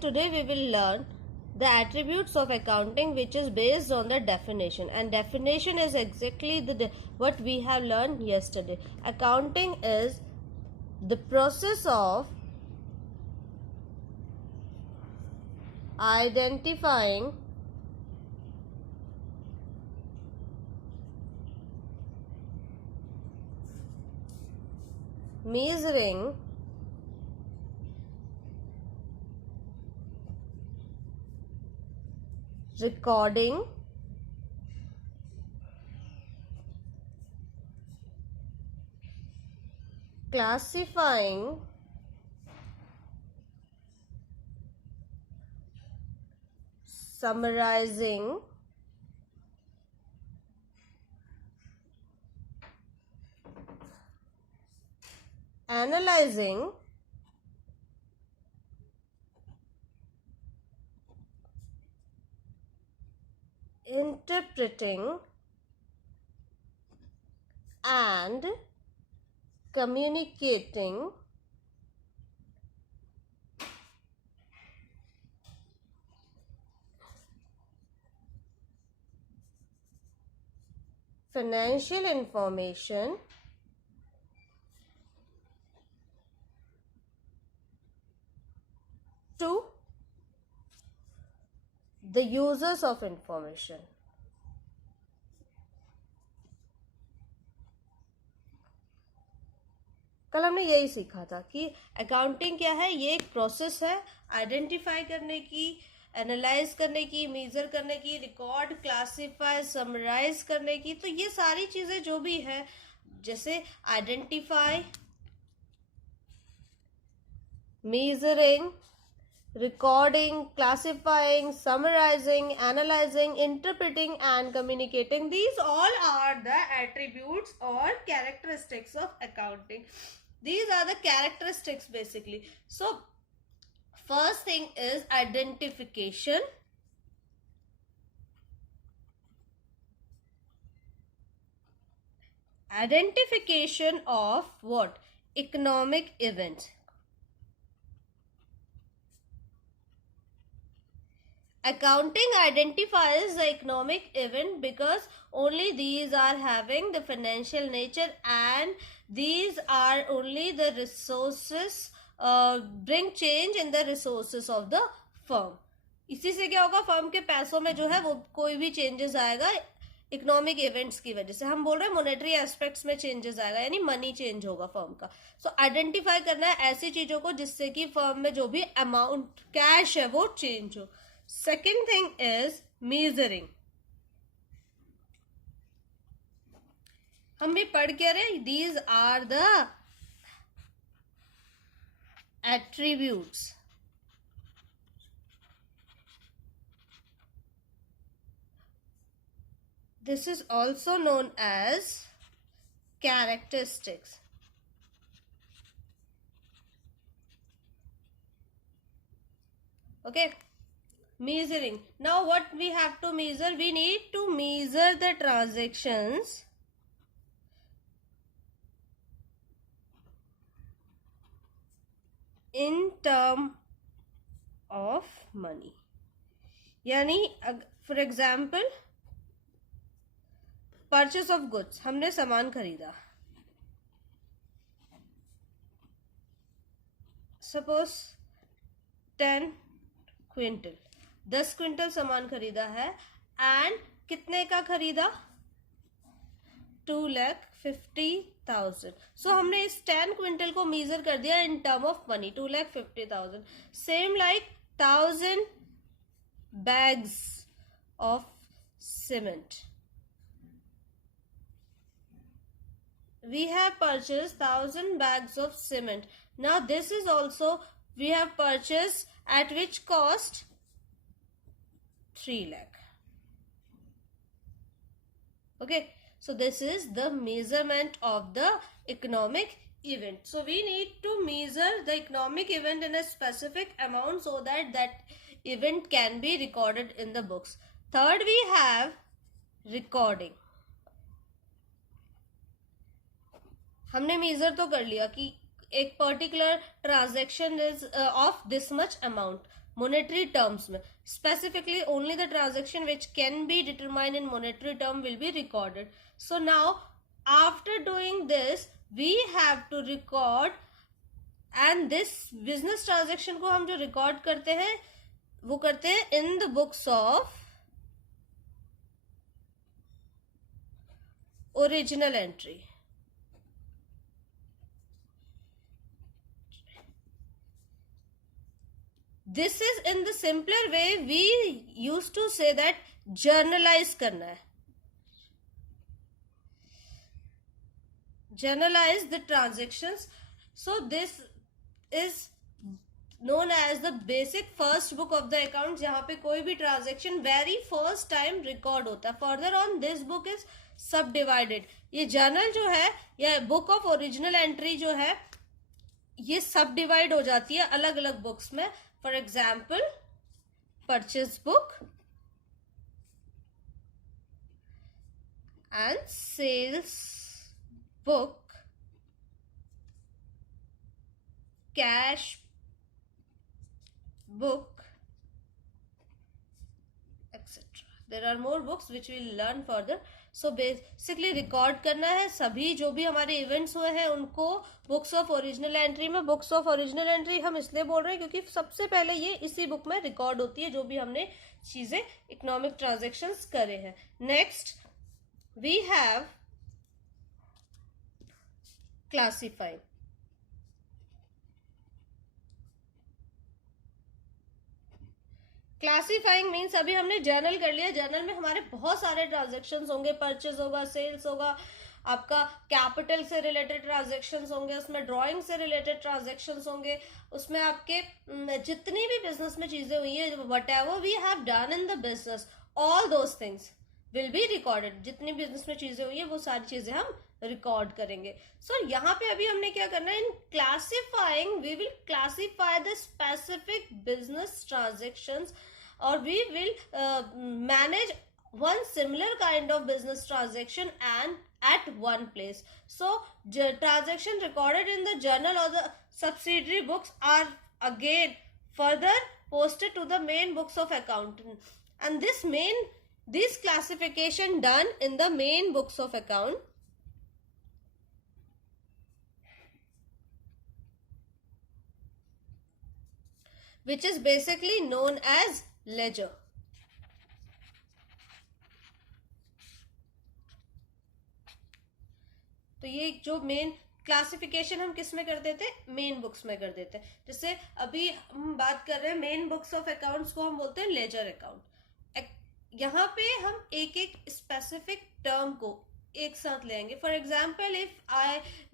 Today we will learn the attributes of accounting, which is based on the definition, and definition is exactly what we have learned yesterday. Accounting is the process of identifying, measuring, recording, classifying, summarizing, analyzing, interpreting, and communicating financial information to the users of information. कल हमने यही सीखा था कि accounting क्या है। ये एक प्रोसेस है आइडेंटिफाई करने की, एनालाइज करने की, मेजर करने की, रिकॉर्ड, क्लासिफाई, समराइज करने की। तो ये सारी चीजें जो भी है, जैसे identify, measuring, recording, classifying, summarizing, analyzing, interpreting, and communicating. These all are the attributes or characteristics of accounting. These are the characteristics basically. So, first thing is identification. Identification of what? Economic events. Accounting identifies the economic event because only these are having the financial nature, and these are only the resources, bring change in the resources of the firm. इसी से क्या होगा, firm के पैसों में जो है वो कोई भी चेंजेस आएगा इकोनॉमिक इवेंट्स की वजह से। हम बोल रहे हैं मॉनेटरी एस्पेक्ट्स में चेंजेस आएगा, यानी मनी चेंज होगा फर्म का। सो आइडेंटिफाई करना है ऐसी चीजों को जिससे कि फर्म में जो भी अमाउंट कैश है वो चेंज हो। Second thing is measuring. हम भी पढ़ के रहे, these are the attributes. This is also known as characteristics. Okay. Measuring. Now what we have to measure? We need to measure the transactions in term of money. यानी for example purchase of goods, हमने सामान खरीदा, suppose 10 quintal, 10 quintal सामान खरीदा है, and कितने का खरीदा? 2,50,000. सो हमने इस 10 क्विंटल को मेजर कर दिया in term of money, 2,50,000. Same like 1,000 bags of cement. We have purchased 1,000 bags of cement. Now this is also we have purchased at which cost? 3 lakh. Okay, so this is the measurement of the economic event. So we need to measure the economic event in a specific amount so that that event can be recorded in the books. Third, we have recording. हमने major तो कर लिया कि एक particular transaction is of this much amount, monetary terms में. Specifically, only the transaction which can be determined in monetary term will be recorded. So now, after doing this, we have to record, and this business transaction को हम जो record करते हैं वो करते हैं in the books of original entry. This is in the simpler way we used to say that journalize करना है. Journalize the transactions. So this is known as the basic first book of the account, जहाँ पे कोई भी transaction very first time record होता है. Further on, this book is subdivided. ये journal जो है या book of original entry जो है ये subdivide हो जाती है अलग अलग books में. For example, purchase book and sales book, cash book, etc. There are more books which we will learn further. So basically record करना है सभी जो भी हमारे इवेंट्स हुए हैं उनको बुक्स ऑफ ओरिजिनल एंट्री में. बुक्स ऑफ ओरिजिनल एंट्री हम इसलिए बोल रहे हैं क्योंकि सबसे पहले ये इसी बुक में रिकॉर्ड होती है जो भी हमने चीजें इकोनॉमिक ट्रांजेक्शन्स करे हैं. Next we have classifying. Classifying means अभी हमने जर्नल कर लिया. जर्नल में हमारे बहुत सारे ट्रांजेक्शन्स होंगे. परचेज होगा, सेल्स होगा, आपका कैपिटल से रिलेटेड ट्रांजेक्शन्स होंगे, उसमें ड्राइंग से रिलेटेड ट्रांजेक्शन्स होंगे, उसमें आपके जितनी भी बिजनेस में चीजें हुई है, whatever we have done in the business, all those things will be recorded. जितनी बिजनेस में चीजें हुई है वो सारी चीजें हम रिकॉर्ड करेंगे. सो यहाँ पे अभी हमने क्या करना है, in classifying we will classify the specific business transactions और we will manage one similar kind of business transaction and at one place. So transaction recorded in the journal or the subsidiary books are again further posted to the main books of accounting, and this classification done in the main books of account which is basically known as ledger. तो ये जो main classification हम किस में कर देते हैं, main books में कर देते हैं. जैसे अभी हम बात कर रहे हैं मेन बुक्स ऑफ अकाउंट्स को हम बोलते हैं लेजर अकाउंट. यहाँ पे हम एक एक स्पेसिफिक टर्म को एक साथ लेंगे. For example, if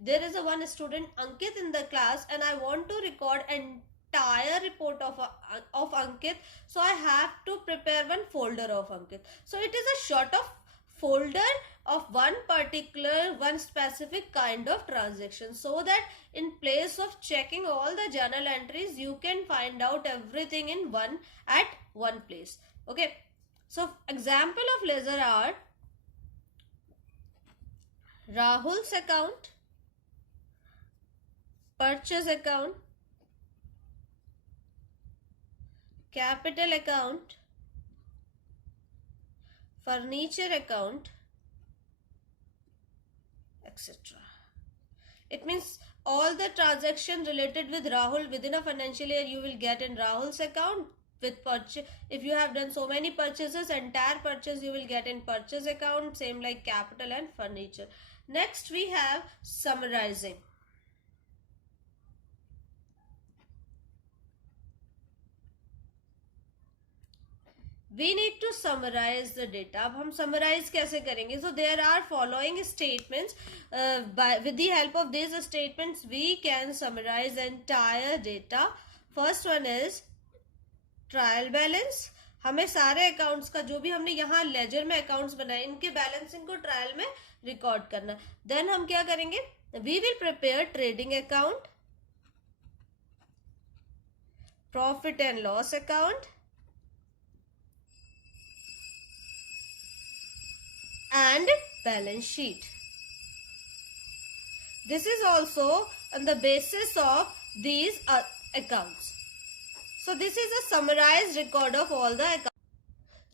there is a one student Ankit in the class and I want to record entire report of Ankit, so I have to prepare one folder of Ankit. So it is a sort of folder of one specific kind of transaction, so that in place of checking all the journal entries you can find out everything in at one place. Okay, so example of ledger are Rahul's account, purchase account, capital account, furniture account, etc. It means all the transactions related with Rahul within a financial year you will get in Rahul's account. With purchase, if you have done so many purchases, entire purchase you will get in purchase account, same like capital and furniture. Next we have summarizing. We need to summarize the data. अब हम summarize कैसे करेंगे? So there are following statements. With the help of these statements, we can summarize entire data. First one is trial balance. हमें सारे accounts का जो भी हमने यहाँ ledger में accounts बनाए इनके balancing को trial में record करना. Then हम क्या करेंगे? We will prepare trading account, profit and loss account, and balance sheet. This is also on the basis of these accounts. So this is a summarized record of all the accounts.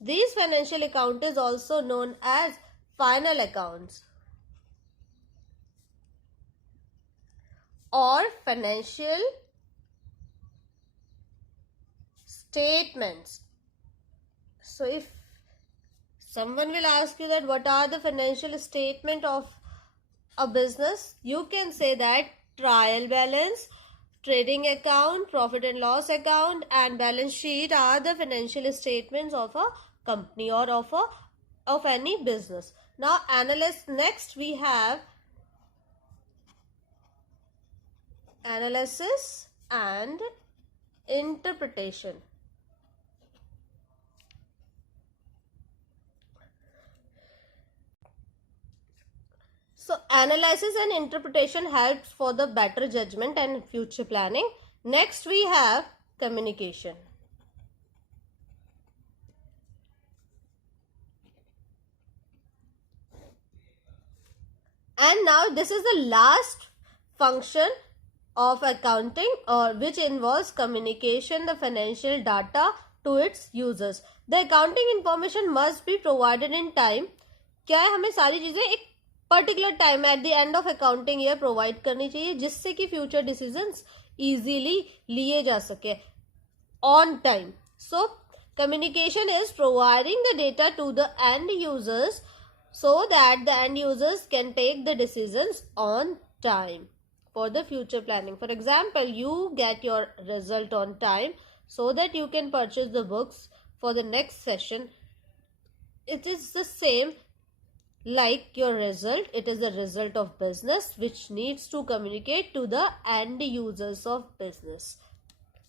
These financial account is also known as final accounts or financial statements. So if someone will ask you that what are the financial statement of a business, you can say that trial balance, trading account, profit and loss account and balance sheet are the financial statements of a company or of any business. Now next we have analysis and interpretation. So analysis and interpretation helps for the better judgment and future planning. Next we have communication. And now this is the last function of accounting or which involves communication the financial data to its users. The accounting information must be provided in time. क्या है, हमें सारी चीजें एक particular time at the end of accounting year provide करनी चाहिए जिससे कि फ्यूचर डिसीजंस इजीली लिए जा सके on time. So communication is providing the data to the end users so that the end users can take the decisions on time for the future planning. For example, you get your result on time so that you can purchase the books for the next session. It is the same like your result. It is the result of business which needs to communicate to the end users of business.